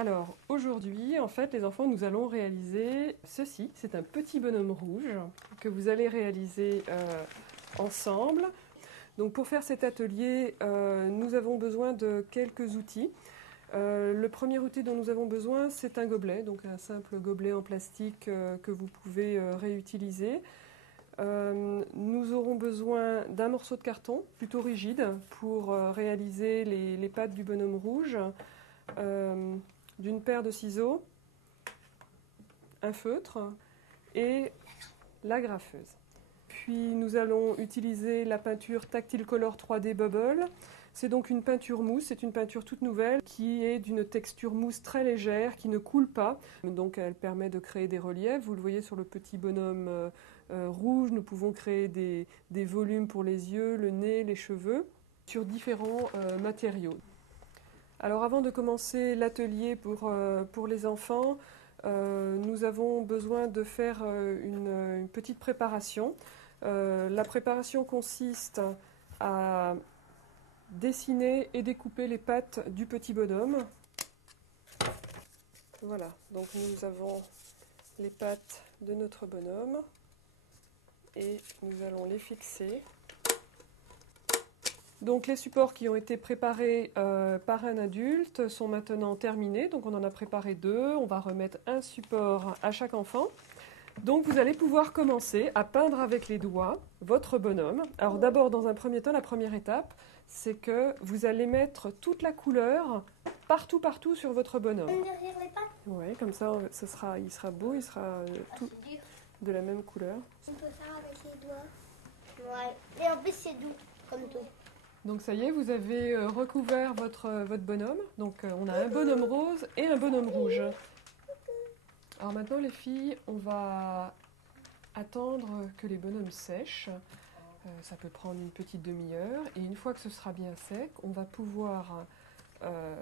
Alors aujourd'hui, en fait, les enfants, nous allons réaliser ceci. C'est un petit bonhomme rouge que vous allez réaliser ensemble. Donc pour faire cet atelier, nous avons besoin de quelques outils. Le premier outil dont nous avons besoin, c'est un gobelet, donc un simple gobelet en plastique que vous pouvez réutiliser. Nous aurons besoin d'un morceau de carton plutôt rigide pour réaliser les pattes du bonhomme rouge, d'une paire de ciseaux, un feutre et la graffeuse. Puis nous allons utiliser la peinture Tactile Color 3D Bubble. C'est donc une peinture mousse, c'est une peinture toute nouvelle qui est d'une texture mousse très légère, qui ne coule pas. Donc elle permet de créer des reliefs. Vous le voyez sur le petit bonhomme rouge, nous pouvons créer des volumes pour les yeux, le nez, les cheveux, sur différents matériaux. Alors avant de commencer l'atelier pour les enfants, nous avons besoin de faire une petite préparation. La préparation consiste à dessiner et découper les pattes du petit bonhomme. Voilà, donc nous avons les pattes de notre bonhomme et nous allons les fixer. Donc les supports qui ont été préparés par un adulte sont maintenant terminés. Donc on en a préparé 2. On va remettre un support à chaque enfant. Donc vous allez pouvoir commencer à peindre avec les doigts votre bonhomme. Alors d'abord, dans un premier temps, la première étape, c'est que vous allez mettre toute la couleur partout sur votre bonhomme. Derrière les pattes? Oui, comme ça il sera beau, il sera tout de la même couleur. On peut faire avec les doigts. Ouais. Et en plus c'est doux, comme tout. Donc ça y est, vous avez recouvert votre bonhomme. Donc on a un bonhomme rose et un bonhomme rouge. Alors maintenant les filles, on va attendre que les bonhommes sèchent. Ça peut prendre une petite demi-heure. Et une fois que ce sera bien sec, on va pouvoir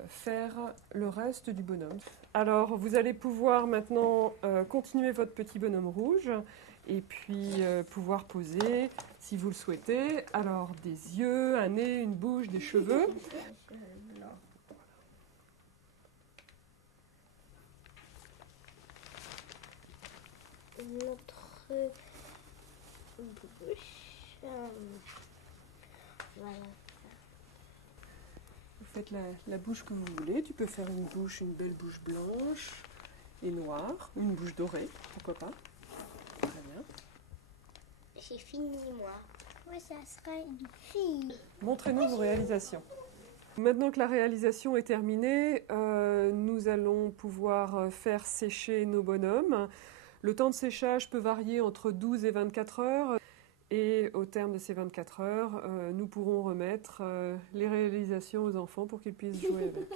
faire le reste du bonhomme. Alors vous allez pouvoir maintenant continuer votre petit bonhomme rouge. Et puis pouvoir poser, si vous le souhaitez, alors des yeux, un nez, une bouche, des cheveux. Notre bouche. Voilà. Vous faites la bouche que vous voulez. Tu peux faire une belle bouche blanche et noire, une bouche dorée, pourquoi pas. Très bien. J'ai fini, moi. Oui, ça sera une fille. Montrez-nous vos réalisations. Maintenant que la réalisation est terminée, nous allons pouvoir faire sécher nos bonhommes. Le temps de séchage peut varier entre 12 et 24 heures. Et au terme de ces 24 heures, nous pourrons remettre les réalisations aux enfants pour qu'ils puissent jouer avec.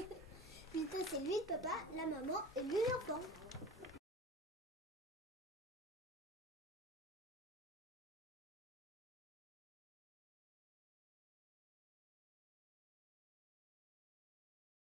Putain, c'est lui le papa, la maman et lui l'enfant.